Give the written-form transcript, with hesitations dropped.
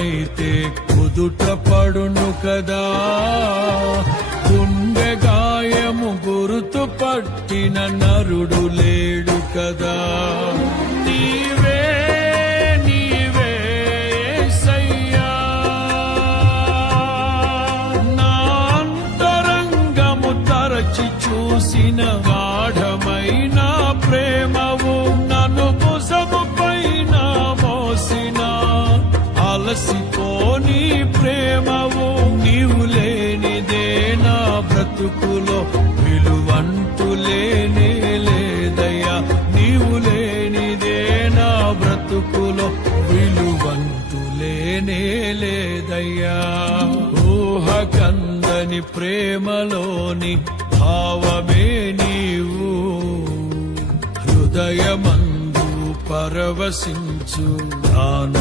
అయితే కుదుట పడును కదా, గుండె గాయము గురుతు పట్టిన నరుడు లేడు కదా. నీవే నీవే యేసయ్యా, నా అంతరంగము తరచి చూసిన గాఢమైన ప్రేమవు, నన్ను భుజము పైన మోసిన అలసిపోని ప్రేమవు. నీవు లేనిదే నా బ్రతుకులో విలువంటూ లేనే లేదయ్యా, నీవు లేనిదే నా బ్రతుకులో విలువంటూ లేనే లేదయ్యా. ఊహకందని ప్రేమలోని భావమే నీవు, హృదయమందు పరవశించు ప్రాణ